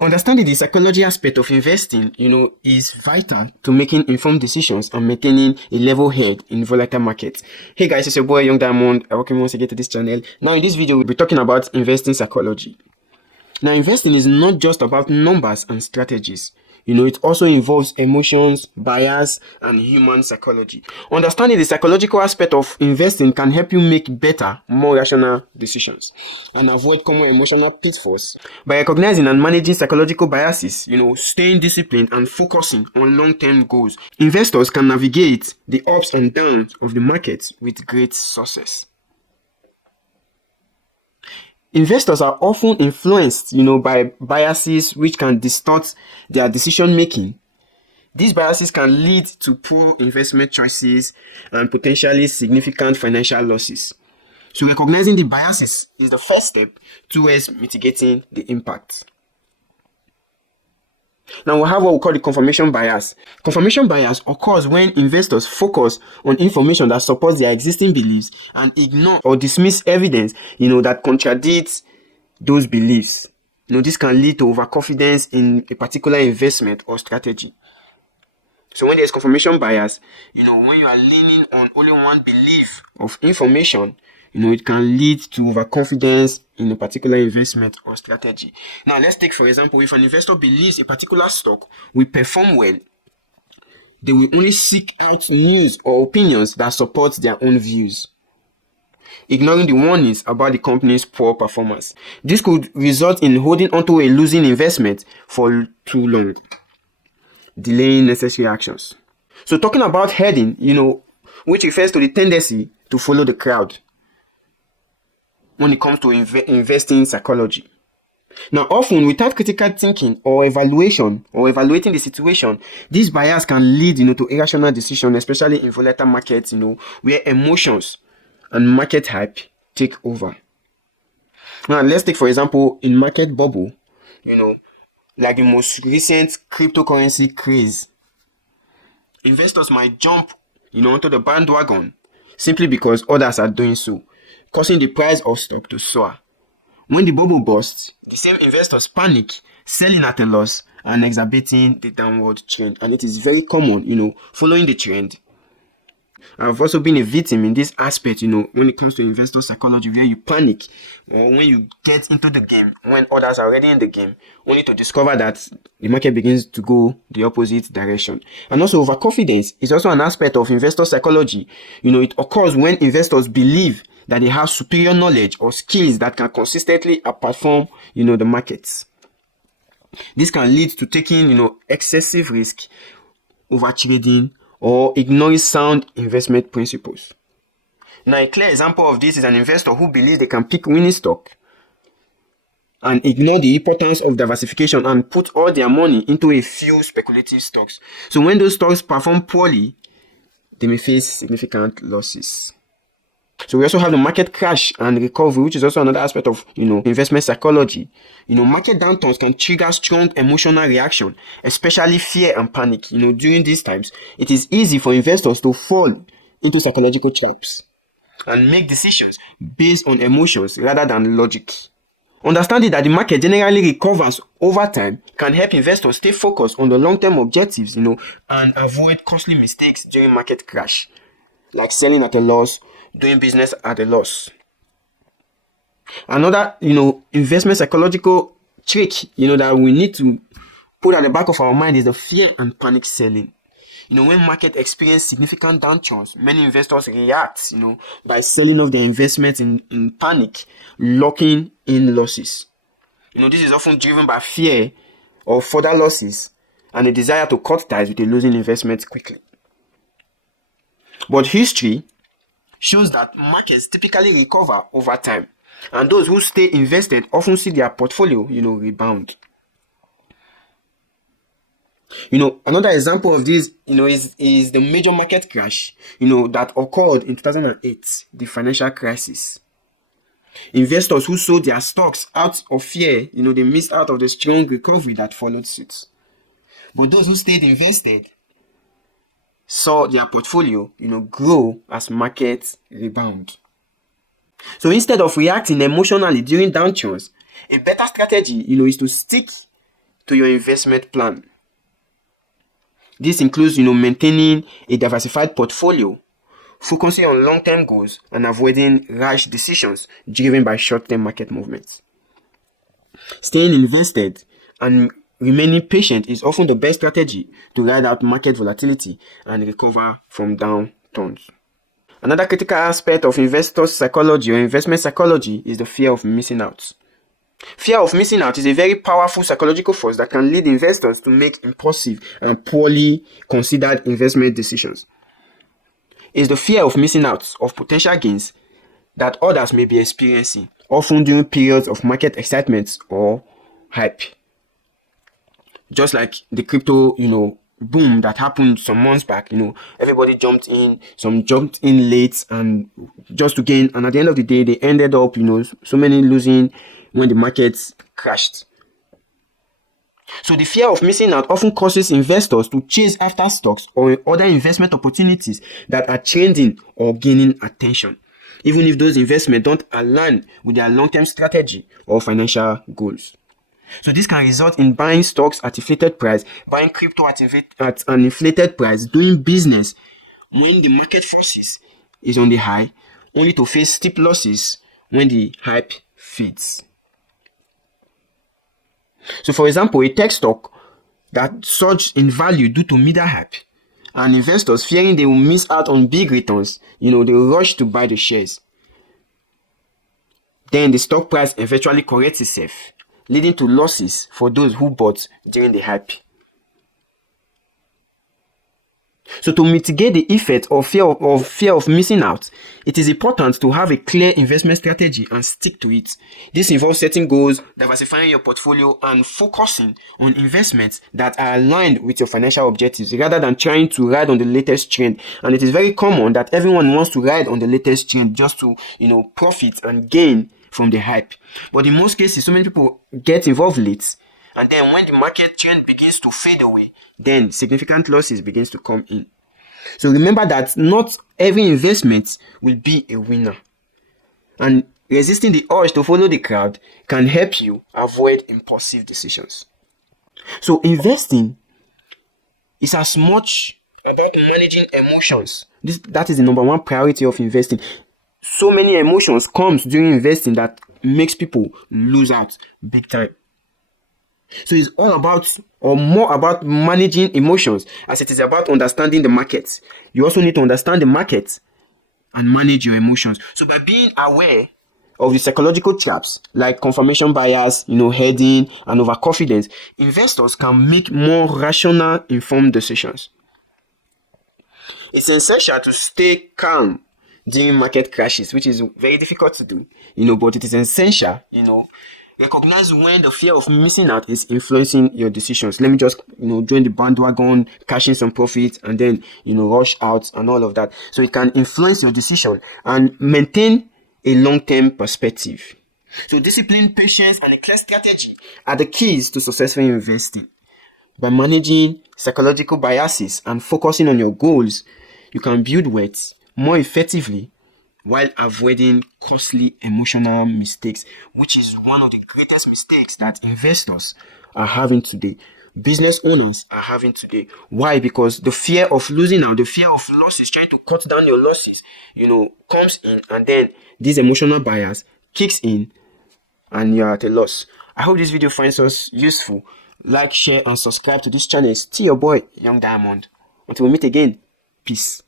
Understanding the psychology aspect of investing, is vital to making informed decisions and maintaining a level head in volatile markets. Hey guys, it's your boy Young Diamond. I welcome you once again to this channel. Now in this video, we'll be talking about investing psychology. Now investing is not just about numbers and strategies. It also involves emotions, bias, and human psychology. Understanding the psychological aspect of investing can help you make better, more rational decisions and avoid common emotional pitfalls. By recognizing and managing psychological biases, staying disciplined and focusing on long-term goals, investors can navigate the ups and downs of the market with great success. Investors are often influenced, by biases which can distort their decision making. These biases can lead to poor investment choices and potentially significant financial losses. So recognizing the biases is the first step towards mitigating the impact. Now we have what we call the confirmation bias. Confirmation bias occurs when investors focus on information that supports their existing beliefs and ignore or dismiss evidence, that contradicts those beliefs. This can lead to overconfidence in a particular investment or strategy. So when there's confirmation bias, when you are leaning on only one belief of information, it can lead to overconfidence in a particular investment or strategy. Now, let's take, for example, if an investor believes a particular stock will perform well, they will only seek out news or opinions that support their own views, ignoring the warnings about the company's poor performance. This could result in holding onto a losing investment for too long, delaying necessary actions. So talking about herding, which refers to the tendency to follow the crowd when it comes to investing psychology. Now, often without critical thinking or evaluating the situation, this bias can lead, to irrational decisions, especially in volatile markets, where emotions and market hype take over. Now, let's take, for example, in market bubble, like the most recent cryptocurrency craze. Investors might jump, onto the bandwagon simply because others are doing so, causing the price of stock to soar. When the bubble bursts, the same investors panic, selling at a loss and exacerbating the downward trend. And it is very common, following the trend. I've also been a victim in this aspect, when it comes to investor psychology, where you panic or when you get into the game when others are already in the game, only to discover that the market begins to go the opposite direction. And also overconfidence is also an aspect of investor psychology. It occurs when investors believe that they have superior knowledge or skills that can consistently outperform, the markets. This can lead to taking, excessive risk, overtrading, or ignoring sound investment principles. Now, a clear example of this is an investor who believes they can pick winning stock and ignore the importance of diversification and put all their money into a few speculative stocks. So when those stocks perform poorly, they may face significant losses. So we also have the market crash and recovery, which is also another aspect of, investment psychology. Market downturns can trigger strong emotional reaction, especially fear and panic. During these times, it is easy for investors to fall into psychological traps and make decisions based on emotions rather than logic. Understanding that the market generally recovers over time can help investors stay focused on the long-term objectives, and avoid costly mistakes during market crash, like selling at a loss, doing business at a loss. Another, investment psychological trick, that we need to put at the back of our mind is the fear and panic selling. When market experience significant downturns, many investors react, by selling off their investments in panic, locking in losses. This is often driven by fear of further losses and a desire to cut ties with a losing investment quickly. But history shows that markets typically recover over time, and those who stay invested often see their portfolio, rebound. Another example of this, is the major market crash, that occurred in 2008, the financial crisis. Investors who sold their stocks out of fear, they missed out of the strong recovery that followed suit. But those who stayed invested saw their portfolio, grow as markets rebound. So instead of reacting emotionally during downturns, a better strategy, is to stick to your investment plan. This includes, maintaining a diversified portfolio, focusing on long-term goals, and avoiding rash decisions driven by short-term market movements. Staying invested and remaining patient is often the best strategy to ride out market volatility and recover from downturns. Another critical aspect of investor psychology or investment psychology is the fear of missing out. Fear of missing out is a very powerful psychological force that can lead investors to make impulsive and poorly considered investment decisions. It's the fear of missing out of potential gains that others may be experiencing, often during periods of market excitement or hype. Just like the crypto, boom that happened some months back, everybody jumped in, some jumped in late and just to gain, and at the end of the day, they ended up, so many losing when the markets crashed. So the fear of missing out often causes investors to chase after stocks or other investment opportunities that are trending or gaining attention, even if those investments don't align with their long-term strategy or financial goals. So this can result in buying stocks at inflated price, buying crypto at an inflated price, doing business when the market forces is on the high, only to face steep losses when the hype fades. So for example, a tech stock that surged in value due to media hype, and investors fearing they will miss out on big returns, they rush to buy the shares. Then the stock price eventually corrects itself, leading to losses for those who bought during the hype. So to mitigate the effect of fear of missing out, it is important to have a clear investment strategy and stick to it. This involves setting goals, diversifying your portfolio, and focusing on investments that are aligned with your financial objectives rather than trying to ride on the latest trend. And it is very common that everyone wants to ride on the latest trend just to, profit and gain from the hype. But in most cases, so many people get involved late, and then when the market trend begins to fade away, then significant losses begins to come in. So remember that not every investment will be a winner, and resisting the urge to follow the crowd can help you avoid impulsive decisions. So investing is as much about managing emotions. That is the number one priority of investing. So many emotions comes during investing that makes people lose out big time. So it's all about or more about managing emotions as it is about understanding the market. You also need to understand the market and manage your emotions. So by being aware of the psychological traps like confirmation bias, hedging and overconfidence, investors can make more rational, informed decisions. It's essential to stay calm during market crashes, which is very difficult to do, but it is essential, recognize when the fear of missing out is influencing your decisions. Let me just, join the bandwagon, cash in some profits, and then, rush out and all of that. So it can influence your decision and maintain a long-term perspective. So discipline, patience, and a clear strategy are the keys to successful investing. By managing psychological biases and focusing on your goals, you can build wealth more effectively while avoiding costly emotional mistakes, which is one of the greatest mistakes that investors are having today. Business owners are having today. Why? Because the fear of losing out, the fear of losses, trying to cut down your losses, comes in, and then this emotional bias kicks in and you're at a loss. I hope this video finds us useful. Like, share, and subscribe to this channel. It's still your boy, Young Diamond. Until we meet again, peace.